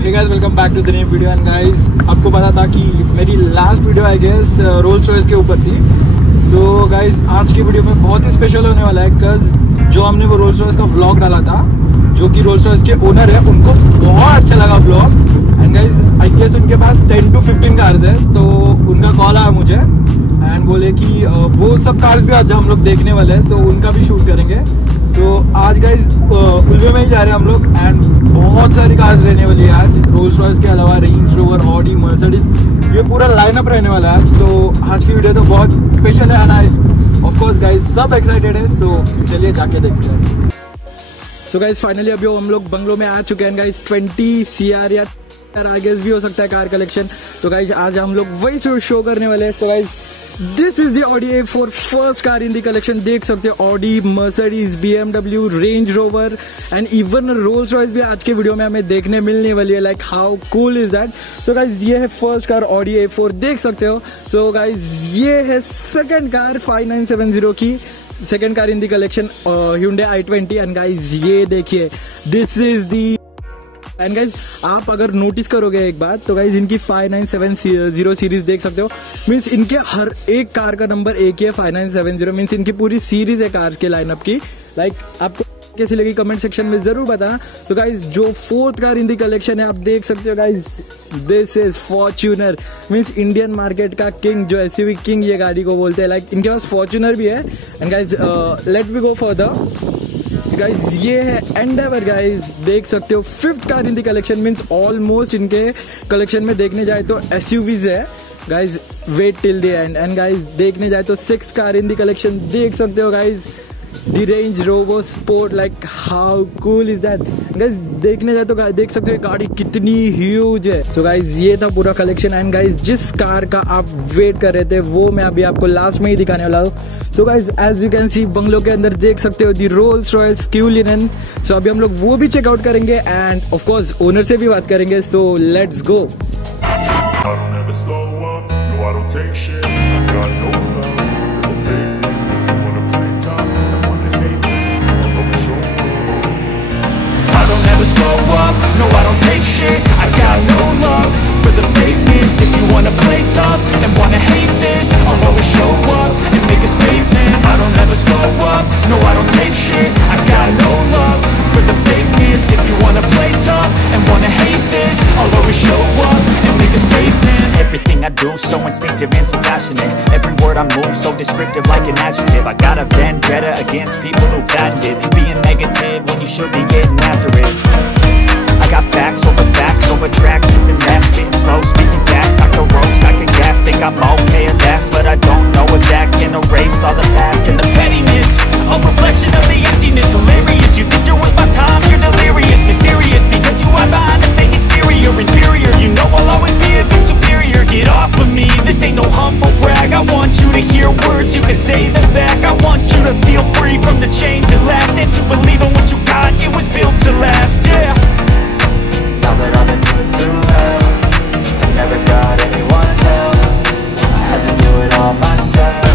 हे guys welcome back to the new video. And guys आपको पता था कि मेरी last video I guess Rolls Royce के ऊपर थी। सो गाइस आज की वीडियो में बहुत ही स्पेशल होने वाला है, बिकॉज जो हमने वो रोल्स रॉयस का व्लॉग डाला था, जो कि रोल्स रॉयस के ओनर है, उनको बहुत अच्छा लगा vlog. And guys I guess उनके पास 10 to 15 कार्स है। तो उनका कॉल आया मुझे एंड बोले कि वो सब कार्स भी आज हम लोग देखने वाले हैं, तो उनका भी शूट करेंगे। तो आज गाइस उल्वे में ही जा रहे हैं हम लोग एंड बहुत सारी कार्स रहने वाली है आज। रोल्स रॉयस के अलावा रेंज रोवर, ऑडी, मर्सिडीज, ये पूरा लाइनअप रहने वाला है आज। तो आज की वीडियो तो बहुत स्पेशल है end of course guys sub excited है। सो चलिए जाके देखते हैं। सो गाइस फाइनली अभी हम लोग बंगलो में आ चुके हैं गाइस। 20 CR या आगे भी हो सकता है कार कलेक्शन। तो गाइस आज हम लोग वही शो करने वाले हैं। So guys this is the Audi A4 first car in the collection. देख सकते हो Audi, Mercedes, BMW, Range Rover and even Rolls Royce भी आज के वीडियो में हमें देखने मिलने वाली है। Like how cool is that. So guys ये है फर्स्ट कार ऑडी A4, देख सकते हो। सो गाइस ये है सेकंड कार 5970 की, second car in the collection Hyundai i20। End guys ये देखिए दिस इज दी। एंड गाइज आप अगर नोटिस करोगे एक बात, तो गाइज इनकी 5970 सीरीज देख सकते हो। मीन्स इनके हर एक कार का नंबर एक ही है 5970। मीन्स इनकी पूरी सीरीज है कार्स के लाइनअप की। लाइक आपको कैसी लगी कमेंट सेक्शन में जरूर बताना। तो गाइज जो fourth car in the collection है आप देख सकते हो guys, this is Fortuner. Means Indian market का किंग, जो SUV किंग ये गाड़ी को बोलते हैं। लाइक इनके पास फॉर्च्यूनर भी है। And guys let me go further. Guys ये है एंडेवर। गाइज देख सकते हो fifth car in the collection. Means almost इनके कलेक्शन में देखने जाए तो SUVs है। Guys wait till the end. And guys देखने जाए तो sixth car in the collection देख सकते हो guys, the Range Rover Sport. Like how cool is that. Guys देखने जाए तो देख सकते हो गाड़ी कितनी ह्यूज है। सो गाइज ये था पूरा कलेक्शन। एंड गाइज जिस कार का आप वेट कर रहे थे वो मैं अभी आपको लास्ट में ही दिखाने वाला हूँ। So guys as you can see bungalow के अंदर देख सकते हो the Rolls Royce Cullinan. So अभी हम लोग वो भी चेकआउट करेंगे एंड ऑफ कोर्स ओनर से भी बात करेंगे। So let's go. Slow up, no I don't take shit. I got no love for the fakeness. If you wanna play tough and wanna hate this, I'll always show up and make a statement. I don't ever slow up, no I don't take shit. I got no love for the fakeness. If you wanna play tough and wanna hate this, I'll always show up and make a statement. Everything I do so instinctive and so passionate. Every word I move so descriptive like an adjective. I got a vendetta against people who patented being negative when you should be getting after it. I got facts over tracks, missing that, spitting slow, speaking fast. I can roast, I can gas, think I'm okay at last, but I don't know if that can erase all the past and the pettiness. A reflection of the emptiness, hilarious. You think you're worth my time, you're delirious, mysterious, because you hide behind a fake exterior, inferior. You know I'll always be a bit superior. Get off of me, this ain't no humble brag. I want you to hear words, you can say them back. I want you to feel free from the chains that last, and to believe in what you got, it was built to last, yeah. Now that I've been through hell, I never got anyone's help. I had to do it all myself.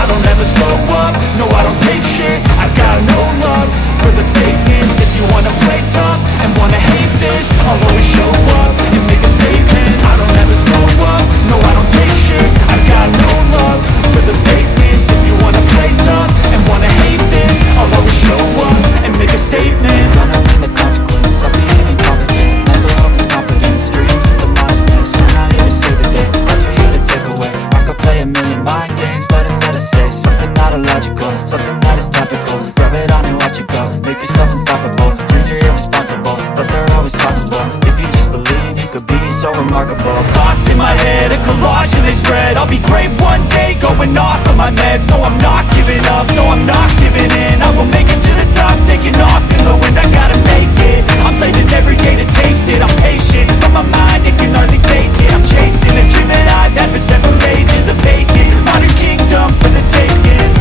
I don't ever slow up, no I don't take shit. I got no love for the fakeness. If you wanna play tough and wanna hate this, I'll always show up and make a statement. I don't ever slow up, no I don't take shit. I got no love for the fakeness. If you wanna play tough and wanna hate this, I'll always show up and make a statement. Gonna learn the consequence of being incompetent. Mental health is confidence, dreams it's a modestness. I'm not here to save the day, that's for you to take away. I could play a million mind games, but instead I say something not illogical, something that is topical. Rub it on and watch it go, make yourself unstoppable. Dreams are irresponsible, but they're always possible. If you just believe, you could be so remarkable. Thoughts in my head, a collage and they spread. I'll be great one day, going off of my meds. No, I'm not giving up, no, I'm not giving in. I will make it to the top, taking off in the wind. I gotta make it, I'm saving every day to taste it. I'm patient, but my mind, it can hardly take it. I'm chasing a dream that I've had for several ages. A vacant, modern kingdom for the taking.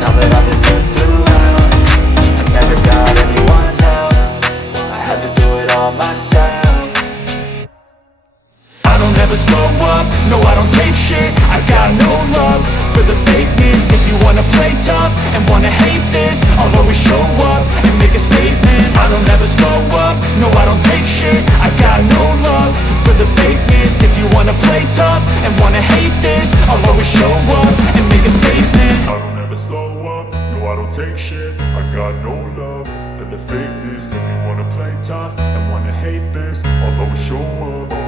Now that I've been through hell, I never got anyone's help. I had to do it all myself. I don't ever slow up, no I don't take shit. I got no love for the fakeness. If you wanna play tough and wanna hate this, I'll always show up and always show up and make a statement. I don't ever slow up, no I don't take shit. I got no love for the fakeness. If you wanna play tough and wanna hate this, I'll always show up.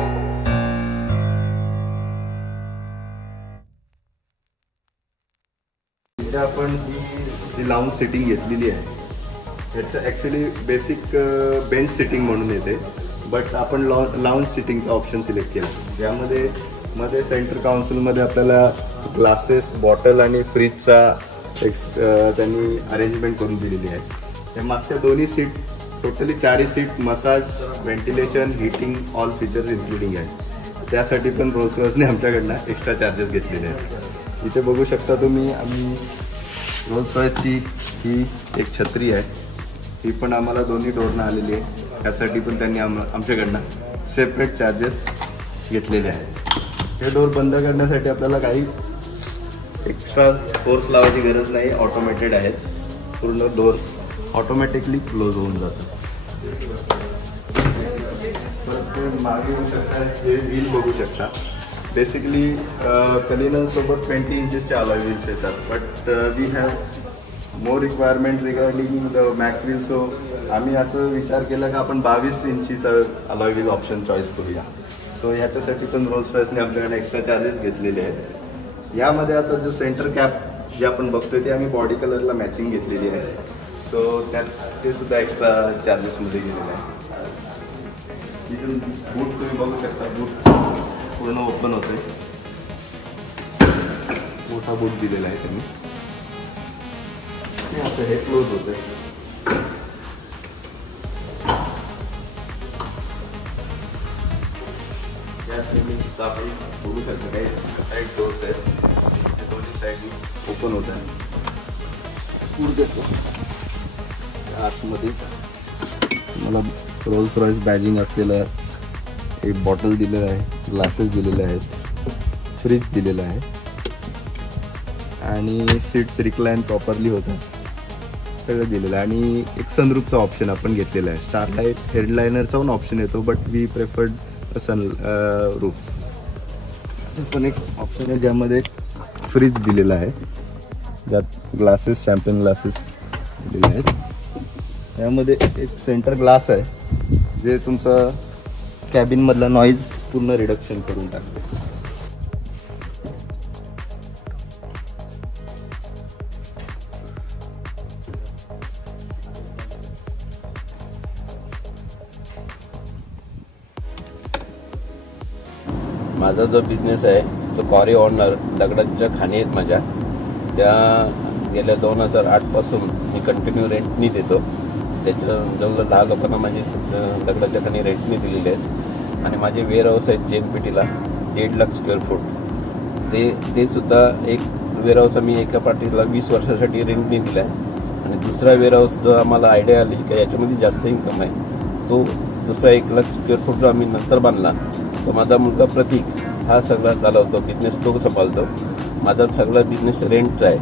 आपण ही lounge sitting घेतलेली आहे. याचं actually basic bench sitting म्हणून येते, but आपण lounge सिटिंगचा option select केला. यामध्ये centre काउन्सिलमध्ये आपल्याला ग्लासेस, बॉटल आणि फ्रीजचा त्यांनी अरेंजमेंट करून दिलेली आहे. या मागच्या दोन्ही seat totally 4 seat massage, ventilation, heating all features including आहे. त्यासाठी पण रोल्स रॉयसने आमच्याकडनं एक्स्ट्रा चार्जेस घेतलेले आहेत. इथे बघू शकता तुम्ही, आम्ही रोल्स रॉयसची ही एक छत्री आहे, ही पण आम्हाला दोन्ही डोरनं आलेली आहे. त्यासाठी पण त्यांनी आमच्याकडनं सेपरेट चार्जेस घेतलेले आहेत. हे डोर बंद करण्यासाठी आपल्याला काही एक्स्ट्रा फोर्स लावायची गरज नाही, ऑटोमॅटेड आहेत. पूर्ण डोर ऑटोमॅटिकली क्लोज होऊन जातं. परत मागे येऊ शकता, हे व्हील बघू शकता. बेसिकली कलिनरसोबत 20 इंचेसचे अलॉय व्हील्स येतात, but we have more requirement regarding the mag wheel. So आम्ही असं विचार केला की आपण 22 इंचीचा अलॉय व्हील ऑप्शन चॉईस करूया. सो ह्याच्यासाठी पण रोल्स रॉयसने आपल्याकडे एक्स्ट्रा चार्जेस घेतलेले आहेत. यामध्ये आता जो सेंटर कॅप जे आपण बघतोय ते आम्ही बॉडी कलरला मॅचिंग घेतलेली आहे. सो त्यात ते सुद्धा एक्स्ट्रा चार्जेसमध्ये गेलेले आहे. इथून बूट तुम्ही बघू शकता, बूट पूर्ण ओपन होते, मोठा बूट दिलेला आहे त्यांनी. आता हे क्लोज होते. आपण बघू शकता काही साईड डोर्स आहेत, दोन्ही साईड ओपन होत आहे. पूर देतो आतमध्ये मला रोल्स रॉयस बॅजिंग असलेलं एक बॉटल दिलेलं आहे, ग्लासेस दिलेले आहेत, फ्रीज दिलेलं आहे आणि सीट्स रिक्लाइन प्रॉपरली होतात, सगळं दिलेलं आहे. आणि एक सनरूफचा ऑप्शन आपण घेतलेला आहे. स्टारलाईट हेडलायनरचा पण ऑप्शन येतो, but we preferred sunroof. पण एक ऑप्शन आहे ज्यामध्ये फ्रीज दिलेला आहे, ज्यात ग्लासेस, शॅम्पेन ग्लासेस दिलेले आहेत. यामध्ये एक सेंटर ग्लास आहे जे तुमचं कॅबिनमधला नॉईज पूर्ण रिडक्शन करून टाकते. माझा जो बिझनेस आहे तो कॉरी ऑनर दगडाच्या खाणी आहेत माझ्या, त्या गेल्या 2008 पासून मी कंटिन्यू रेंटनी देतो. त्याच्या जवळ 10 लोकांना माझे दगडाच्या खाणी रेंटनी दिलेले आहेत. आणि माझे वेअरहाऊस आहेत जेएनपीटीला 1.5 लाख स्क्वेअर फूट. ते सुद्धा एक वेअरहाऊस आम्ही एका पार्टीला 20 वर्षासाठी रेंटनी दिला आहे. आणि दुसरा वेअरहाऊस जो आम्हाला आयडिया आली की याच्यामध्ये जास्त इन्कम आहे, तो दुसरा 1 लाख स्क्वेअर फूट जो आम्ही नंतर बांधला, तो माझा मुलगा प्रतीक हा सगळा चालवतो, बिझनेस तो सांभाळतो. माझा सगळा बिझनेस रेंटचा आहे.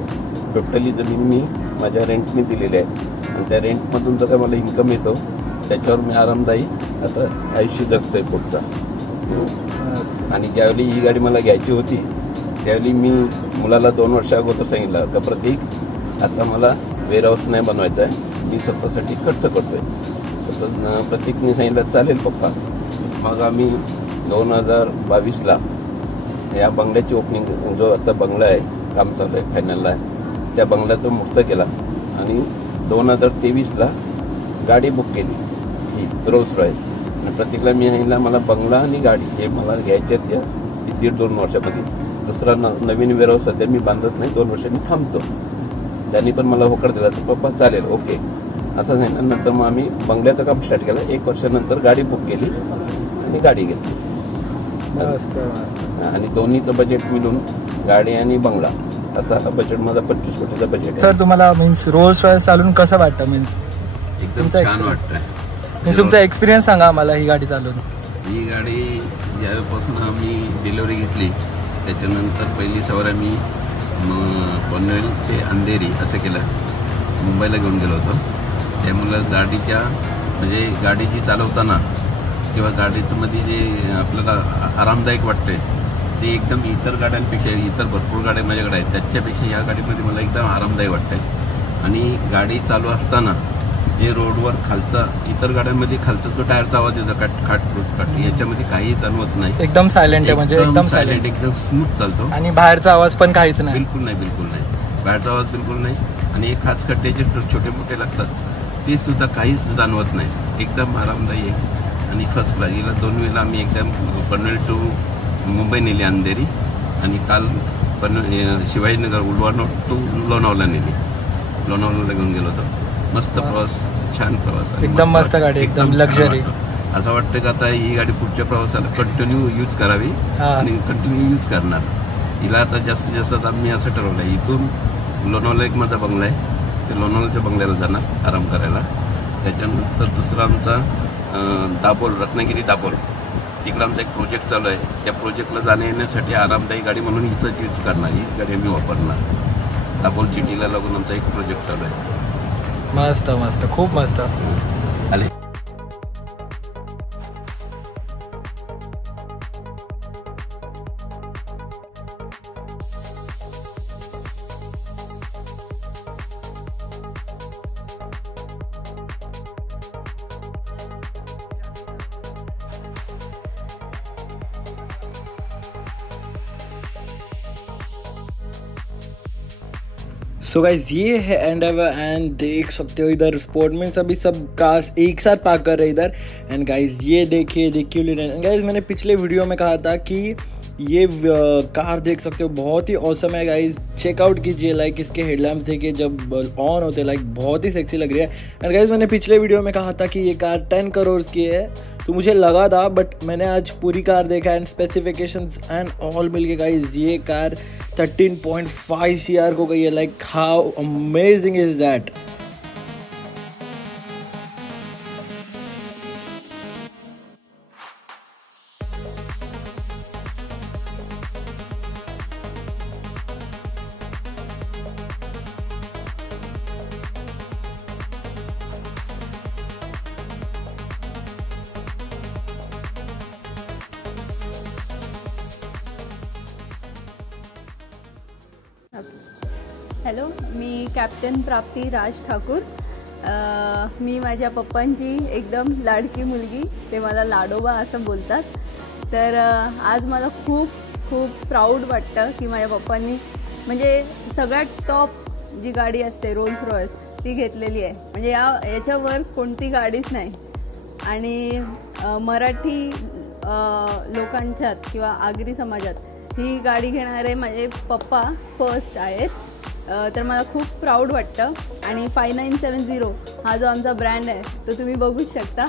टोटली जमीन मी माझ्या रेंटने दिलेली आहे आणि त्या रेंटमधून जर का मला इन्कम येतो त्याच्यावर मी आरामदायी आता आयुष्य जगतोय पुढचा. आणि ज्यावेळी ही गाडी मला घ्यायची होती त्यावेळी मी मुलाला 2 वर्षा अगोदर सांगितलं का प्रतीक आता मला वेअरहाऊस नाही बनवायचा आहे, मी स्वतःसाठी खर्च करतोय. तसं प्रतीकने सांगितलं चालेल पप्पा. मग आम्ही 2022ला या बंगल्याची ओपनिंग, जो आता बंगला आहे काम चालू आहे फायनलला आहे, त्या बंगल्याचं मुक्त केला. आणि 2023ला गाडी बुक केली ही रोल्स रॉयस. आणि प्रत्येकला मी सांगितलं मला बंगला आणि गाडी हे मला घ्यायच्यात या 1.5-2 वर्षामध्ये. दुसरा नवीन वेअरहाऊस सध्या मी बांधत नाही, 2 वर्षांनी थांबतो. त्यांनी पण मला होकार दिला तर पप्पा चालेल ओके असं सांगितलं. नंतर मग आम्ही बंगल्याचं काम स्टार्ट केलं. 1 वर्षानंतर गाडी बुक केली आणि गाडी घेतली. आणि दोन्हीचं बजेट मिळून गाडी आणि बंगला असा बजेट माझा 25 कोटीचा बजेट आहे. सर तुम्हाला मीन्स रोल्स रॉयस चालून कसं वाटतं? मीन्स एकदम छान वाटतंय. तुमचा एक्सपिरियन्स सांगा आम्हाला ही गाडी चालवून. ही गाडी ज्यावेळेपासून आम्ही डिलिव्हरी घेतली त्याच्यानंतर पहिली सवार आम्ही पनवेल ते अंधेरी असं केलं, मुंबईला घेऊन गेलो होतो. त्यामुळे गाडीच्या म्हणजे गाडी जी चालवताना किंवा गाडीमध्ये जे आपल्याला आरामदायक वाटते ते एकदम इतर गाड्यांपेक्षा, इतर भरपूर गाड्या माझ्याकडे आहेत त्याच्यापेक्षा या गाडीमध्ये मला एकदम आरामदायी वाटतंय. आणि गाडी चालू असताना जे रोडवर खालचा, इतर गाड्यांमध्ये खालचा जो टायरचा आवाज येतो काट, याच्यामध्ये काही जाणवत नाही. एकदम सायलेंट आहे, म्हणजे एकदम सायलेंट, एकदम स्मूथ चालतो. आणि बाहेरचा आवाज पण काहीच नाही. बिलकुल नाही, बिलकुल नाही. बाहेरचा आवाज बिलकुल नाही. आणि एक खाच खड्डे जे छोटे मोठे लागतात ते सुद्धा काहीच जाणवत नाही. एकदम आरामदायी आहे. आणि फर्स्ट क्लास. हिला 2 वेळेला आम्ही एकदम पनवेल टू मुंबई नेली अंधेरी, आणि काल शिवाजीनगर उलवाना टू लोणावळा नेली. लोणावळ्याला घेऊन गेलो होतो. मस्त प्रवास, छान प्रवास, एकदम मस्त गाडी, एकदम लक्झरी. असं वाटतं की आता ही गाडी पुढच्या प्रवासाला कंटिन्यू यूज करावी आणि कंटिन्यू यूज करणार. हिला आता जास्तीत जास्त आम्ही असं ठरवलं आहे, इथून लोणावळा एक माझा बंगला आहे, ते लोणावळ्याच्या बंगल्याला जाणार आराम करायला. त्याच्यानंतर दुसरा आमचा दापोल, रत्नागिरी दापोल, तिकडं आमचा एक प्रोजेक्ट चालू आहे. त्या प्रोजेक्टला जाण्या येण्यासाठी आरामदायी गाडी म्हणून हिचंच यूज करणार. ही गाडी आम्ही वापरणार. दापोल सिटीला लागून आमचा एक प्रोजेक्ट चालू आहे. मस्त मस्त, खूप मस्त. आले सो गाइस, ये है एंडेवर एंड देख सकते हो इधर स्पोर्टमैन सभी सब कार्स एक साथ पार्क कर रहे इधर. एंड गाइस ये देखिए गाइस, मैंने पिछले वीडियो में कहा था कि ये कार देख सकते हो बहुत ही ऑसम है गाइस. चेकआउट कीजिए. लाइक इसके हेडलैम्प्स देखिए जब ऑन होते हैं, लाइक बहुत ही सेक्सी लग रही है. एंड गाइस मैंने पिछले वीडियो में कहा था कि ये कार 10 करोड़ की है, तो मुझे लगा था, बट मैंने आज पूरी कार देखा एंड स्पेसिफिकेशंस एंड ऑल मिल के गाइस ये कार 13.5 CR को गई है. Like how amazing is that. Hello, मी कॅप्टन प्राप्ती राज ठाकूर. मी माझ्या पप्पांची एकदम लाडकी मुलगी, ते मला लाडोबा असं बोलतात. तर आज मला खूप खूप प्राऊड वाटतं की माझ्या पप्पांनी म्हणजे सगळ्यात टॉप जी गाडी असते रोल्स रॉयस ती घेतलेली आहे. म्हणजे याच्यावर कोणती गाडीच नाही. आणि मराठी लोकांच्यात किंवा आगरी समाजात ही गाडी घेणारे माझे पप्पा फर्स्ट आहेत. तर मला खूप प्राऊड वाटतं. आणि 5970 हा जो आमचा ब्रँड आहे तो तुम्ही बघूच शकता.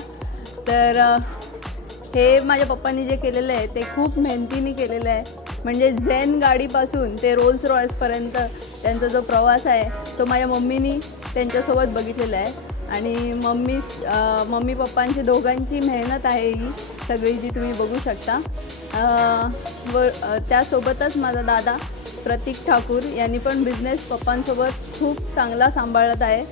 तर हे माझ्या पप्पांनी जे केलेलं आहे ते खूप मेहनतीने केलेलं आहे. म्हणजे झेन गाडीपासून ते रोल्स रॉयसपर्यंत त्यांचा जो प्रवास आहे तो माझ्या मम्मीनी त्यांच्यासोबत बघितलेला आहे. आणि मम्मी पप्पांची दोघांची मेहनत आहे ही सगळी जी तुम्ही बघू शकता. व त्यासोबतच माझा दादा प्रतीक ठाकूर यांनी पण बिझनेस पप्पांसोबत खूप चांगला सांभाळत आहे.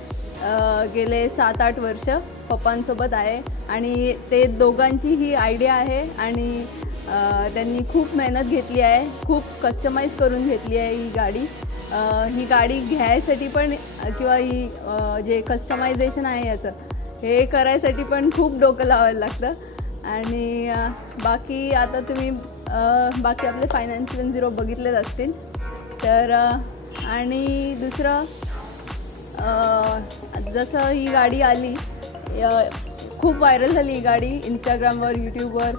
गेले 7-8 वर्ष पप्पांसोबत आहे. आणि ते दोघांची ही आयडिया आहे. आणि त्यांनी खूप मेहनत घेतली आहे, खूप कस्टमाइज करून घेतली आहे ही गाडी. ही गाडी घ्यायसाठी पण किंवा ही जे कस्टमायझेशन आहे याचं हे करायसाठी पण खूप डोकं लावायला लागतं. आणि बाकी आता तुम्ही बाकी आपले 5970 बघितलेच असतील. तर आणि दुसरं जसं ही गाडी आली खूप व्हायरल झाली ही गाडी इंस्टाग्रामवर, यूट्यूबवर.